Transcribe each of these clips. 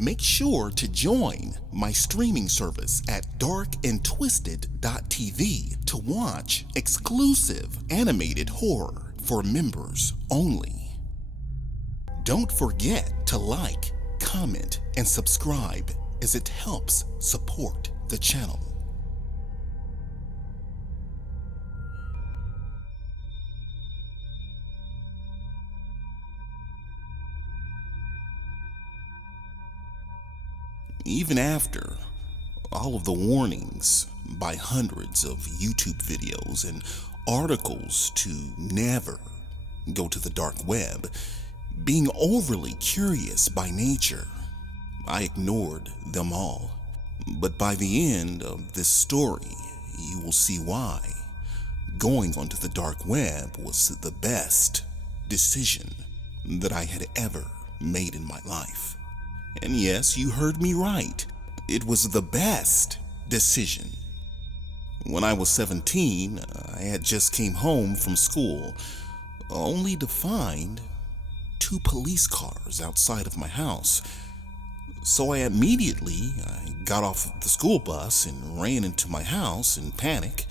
Make sure to join my streaming service at darkandtwisted.tv to watch exclusive animated horror for members only. Don't forget to like, comment, and subscribe as it helps support the channel. Even after all of the warnings by hundreds of YouTube videos and articles to never go to the dark web, being overly curious by nature, I ignored them all. But by the end of this story, you will see why going onto the dark web was the best decision that I had ever made in my life. And yes, you heard me right. It was the best decision. When I was 17, I had just came home from school, only to find 2 police cars outside of my house. So I got off the school bus and ran into my house in panic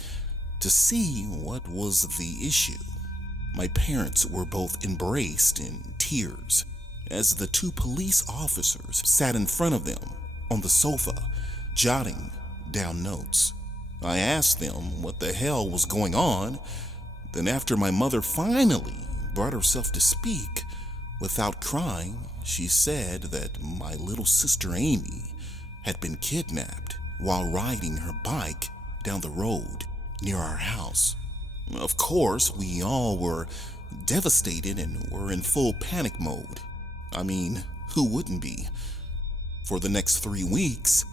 to see what was the issue. My parents were both embraced in tears as the 2 police officers sat in front of them on the sofa, jotting down notes. I asked them what the hell was going on. Then after my mother finally brought herself to speak, without crying, she said that my little sister Amy had been kidnapped while riding her bike down the road near our house. Of course, we all were devastated and were in full panic mode. I mean, who wouldn't be? For the next 3 weeks,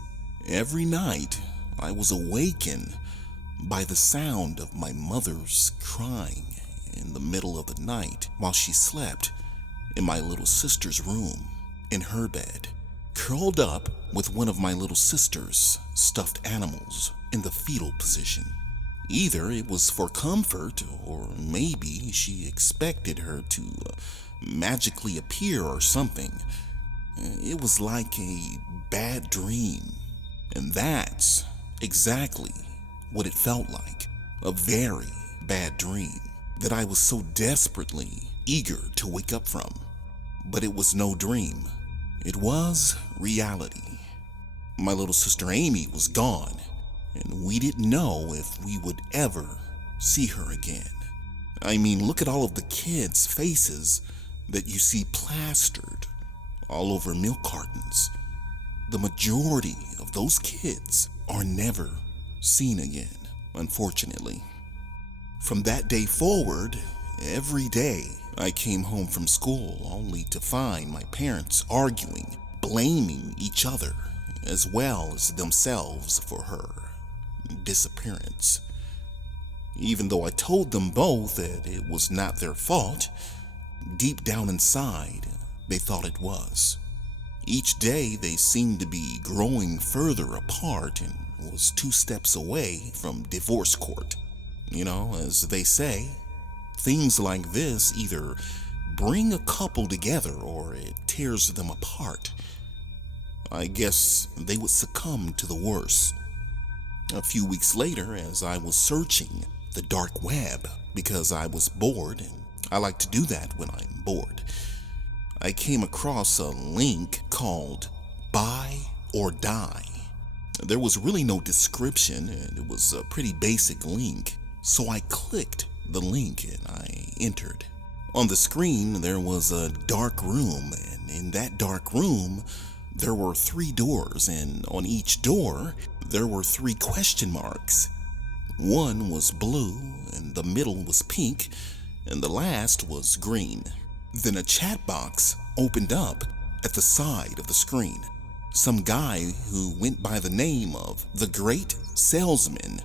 every night I was awakened by the sound of my mother's crying in the middle of the night while she slept in my little sister's room, in her bed, curled up with one of my little sister's stuffed animals in the fetal position. Either it was for comfort, or maybe she expected her to magically appear or something. It was like a bad dream, and that's exactly what it felt like. A very bad dream that I was so desperately eager to wake up from. But it was no dream. It was reality. My little sister Amy was gone, and we didn't know if we would ever see her again. I mean, look at all of the kids' faces that you see plastered all over milk cartons. The majority of those kids are never seen again, unfortunately. From that day forward, every day I came home from school only to find my parents arguing, blaming each other as well as themselves for her disappearance. Even though I told them both that it was not their fault, deep down inside, they thought it was. Each day they seemed to be growing further apart and was 2 steps away from divorce court. You know, as they say, things like this either bring a couple together or it tears them apart. I guess they would succumb to the worst. A few weeks later, as I was searching the dark web because I was bored, and I like to do that when I'm bored, I came across a link called Buy or Die. There was really no description, and it was a pretty basic link, so I clicked the link and I entered. On the screen there was a dark room, and in that dark room there were 3 doors, and on each door there were 3 question marks. One was blue, and the middle was pink, and the last was green. Then a chat box opened up at the side of the screen. Some guy who went by the name of the Great Salesman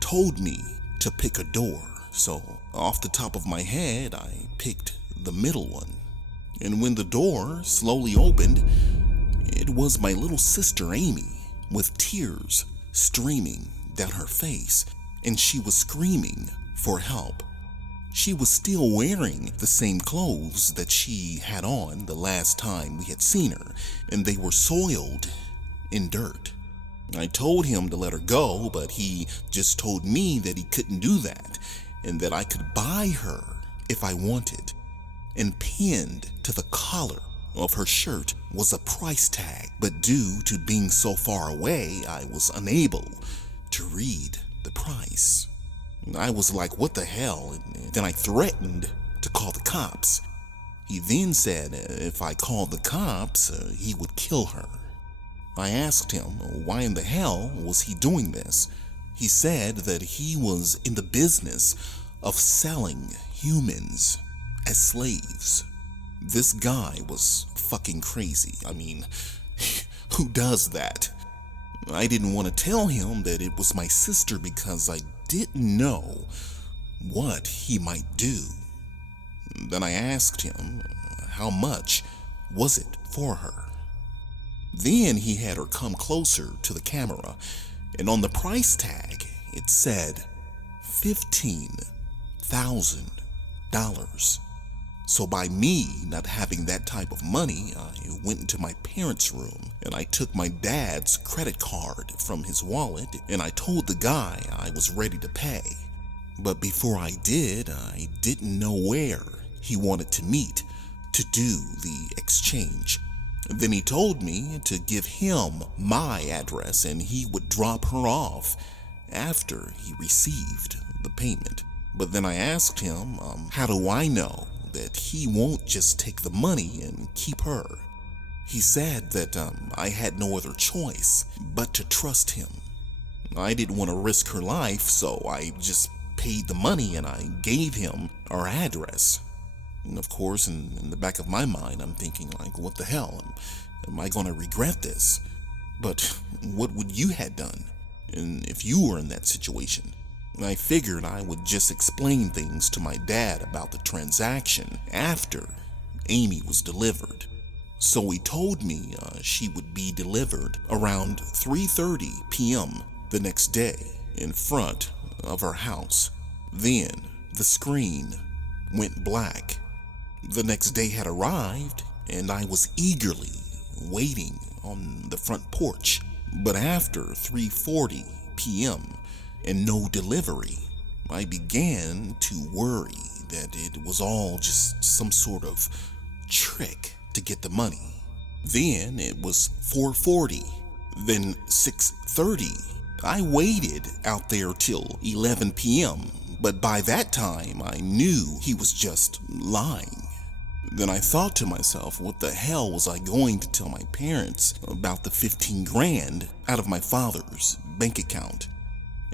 told me to pick a door, so off the top of my head I picked the middle one. And when the door slowly opened, it was my little sister Amy, with tears streaming down her face, and she was screaming for help. She was still wearing the same clothes that she had on the last time we had seen her, and they were soiled in dirt. I told him to let her go, but he just told me that he couldn't do that, and that I could buy her if I wanted. And pinned to the collar of her shirt was a price tag, but due to being so far away, I was unable to read the price. I was like, what the hell? And then I threatened to call the cops. He then said if I called the cops, he would kill her. I asked him why in the hell was he doing this. He said that he was in the business of selling humans as slaves. This guy was fucking crazy. I mean, who does that? I didn't want to tell him that it was my sister because I didn't know what he might do. Then I asked him how much was it for her. Then he had her come closer to the camera, and on the price tag it said $15,000. So by me not having that type of money, I went into my parents' room and I took my dad's credit card from his wallet and I told the guy I was ready to pay. But before I did, I didn't know where he wanted to meet to do the exchange. Then he told me to give him my address and he would drop her off after he received the payment. But then I asked him, how do I know that he won't just take the money and keep her? He said that I had no other choice but to trust him. I didn't want to risk her life, so I just paid the money and I gave him our address. And of course, in the back of my mind, I'm thinking like, what the hell? Am I going to regret this? But what would you have done and if you were in that situation? I figured I would just explain things to my dad about the transaction after Amy was delivered. So he told me she would be delivered around 3:30 p.m. the next day in front of our house. Then the screen went black. The next day had arrived and I was eagerly waiting on the front porch. But after 3:40 p.m. and no delivery, I began to worry that it was all just some sort of trick to get the money. Then it was 4:40, then 6:30. I waited out there till 11 p.m., but by that time I knew he was just lying. Then I thought to myself, what the hell was I going to tell my parents about the 15 grand out of my father's bank account?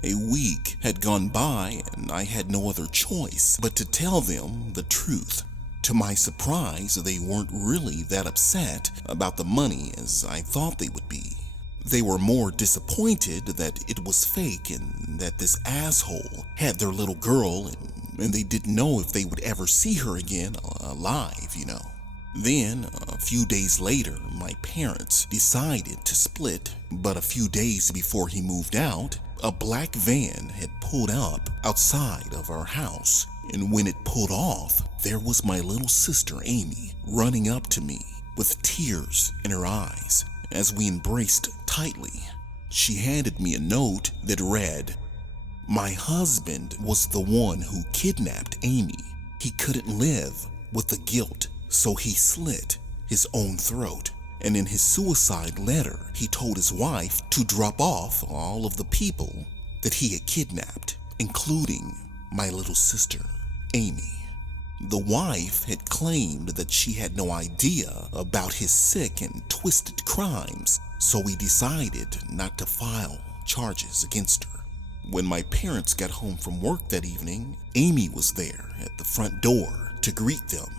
A week had gone by and I had no other choice but to tell them the truth. To my surprise, they weren't really that upset about the money as I thought they would be. They were more disappointed that it was fake and that this asshole had their little girl and they didn't know if they would ever see her again alive, you know. Then, a few days later, my parents decided to split, but a few days before he moved out, a black van had pulled up outside of our house, and when it pulled off, there was my little sister Amy running up to me with tears in her eyes as we embraced tightly. She handed me a note that read, "My husband was the one who kidnapped Amy. He couldn't live with the guilt, so he slit his own throat. And in his suicide letter, he told his wife to drop off all of the people that he had kidnapped, including my little sister, Amy." The wife had claimed that she had no idea about his sick and twisted crimes, so we decided not to file charges against her. When my parents got home from work that evening, Amy was there at the front door to greet them.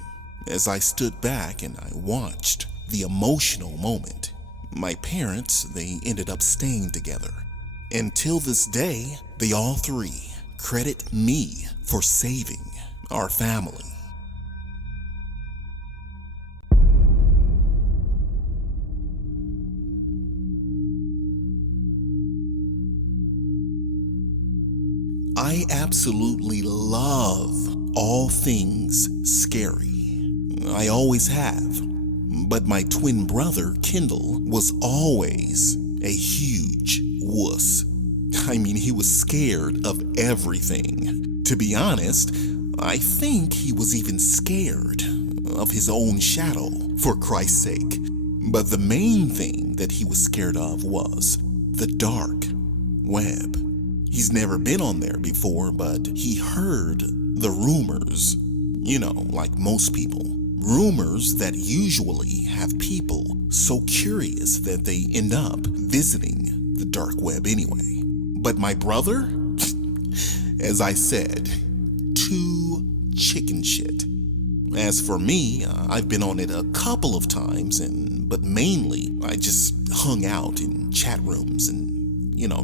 As I stood back and I watched the emotional moment, my parents, they ended up staying together. Until this day, they all three credit me for saving our family. I I absolutely love all things scary. I always have. But my twin brother, Kendall, was always a huge wuss. I mean, he was scared of everything. To be honest, I think he was even scared of his own shadow, for Christ's sake. But the main thing that he was scared of was the dark web. He's never been on there before, but he heard the rumors, like most people. Rumors that usually have people so curious that they end up visiting the dark web anyway. But my brother, as I said, too chicken shit. As for me, I've been on it a couple of times, but mainly I just hung out in chat rooms and,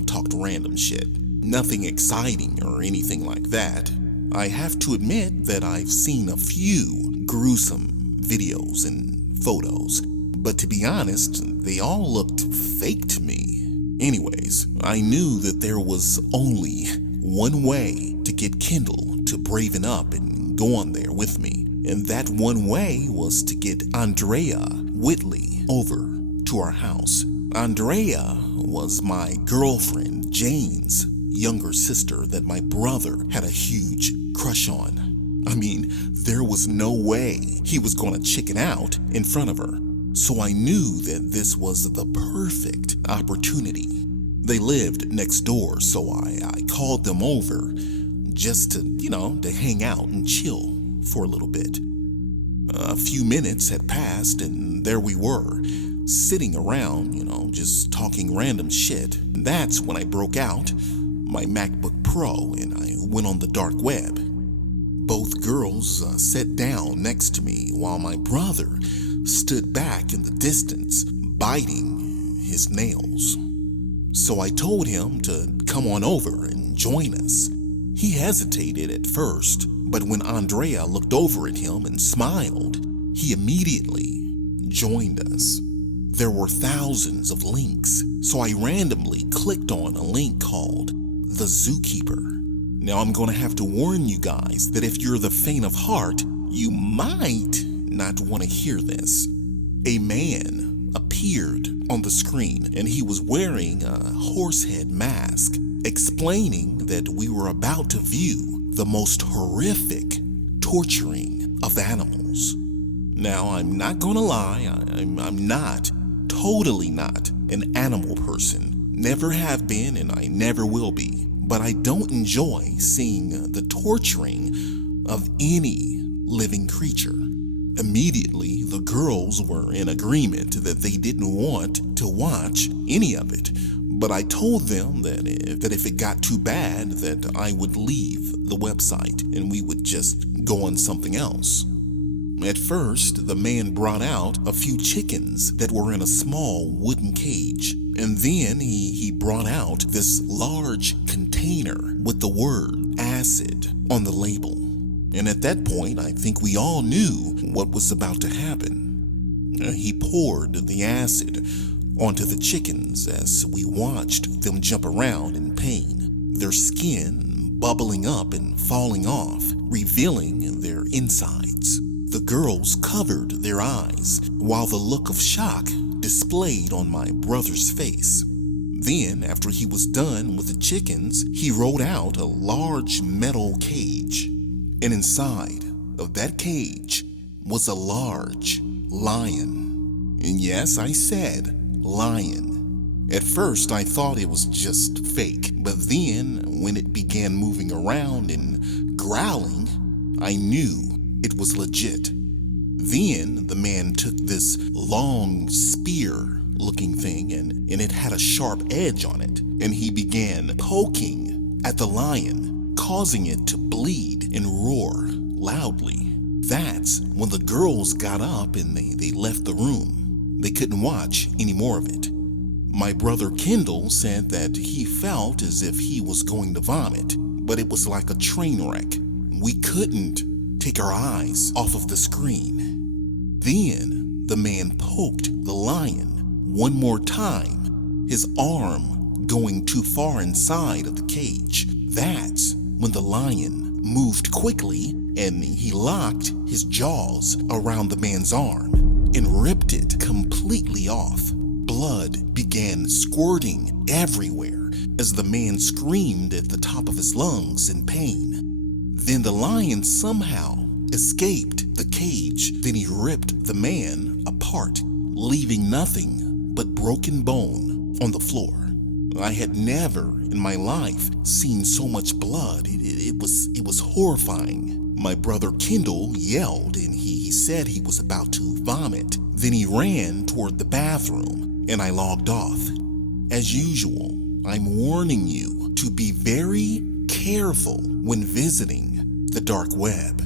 talked random shit. Nothing exciting or anything like that. I have to admit that I've seen a few gruesome videos and photos, but to be honest, they all looked fake to me. Anyways, I knew that there was only one way to get Kendall to braven up and go on there with me, and that one way was to get Andrea Whitley over to our house. Andrea was my girlfriend Jane's younger sister that my brother had a huge crush on. I mean, there was no way he was gonna chicken out in front of her. So I knew that this was the perfect opportunity. They lived next door, so I called them over just to hang out and chill for a little bit. A few minutes had passed and there we were, sitting around, just talking random shit. That's when I broke out my MacBook Pro and I went on the dark web. Both girls sat down next to me while my brother stood back in the distance, biting his nails. So I told him to come on over and join us. He hesitated at first, but when Andrea looked over at him and smiled, he immediately joined us. There were thousands of links, so I randomly clicked on a link called The Zookeeper. Now I'm going to have to warn you guys that if you're the faint of heart, you might not want to hear this. A man appeared on the screen and he was wearing a horsehead mask, explaining that we were about to view the most horrific torturing of animals. Now I'm not going to lie, I'm not, totally not an animal person. Never have been and I never will be. But I don't enjoy seeing the torturing of any living creature. Immediately, the girls were in agreement that they didn't want to watch any of it, but I told them that if it got too bad, that I would leave the website and we would just go on something else. At first, the man brought out a few chickens that were in a small wooden cage. And then he brought out this large container with the word acid on the label. And at that point, I think we all knew what was about to happen. He poured the acid onto the chickens as we watched them jump around in pain, their skin bubbling up and falling off, revealing their insides. The girls covered their eyes while the look of shock displayed on my brother's face. Then, after he was done with the chickens, he rolled out a large metal cage. And inside of that cage was a large lion. And yes, I said lion. At first, I thought it was just fake, but then when it began moving around and growling, I knew it was legit. Then the man took this long spear-looking thing and it had a sharp edge on it, and he began poking at the lion, causing it to bleed and roar loudly. That's when the girls got up and they left the room. They couldn't watch any more of it. My brother Kendall said that he felt as if he was going to vomit, but it was like a train wreck. We couldn't take our eyes off of the screen. Then the man poked the lion one more time, his arm going too far inside of the cage. That's when the lion moved quickly and he locked his jaws around the man's arm and ripped it completely off. Blood began squirting everywhere as the man screamed at the top of his lungs in pain. Then the lion somehow escaped the cage. Then he ripped the man apart, leaving nothing but broken bone on the floor. I had never in my life seen so much blood. It was horrifying. My brother Kendall yelled and he said he was about to vomit. Then he ran toward the bathroom and I logged off. As usual, I'm warning you to be very careful when visiting the dark web.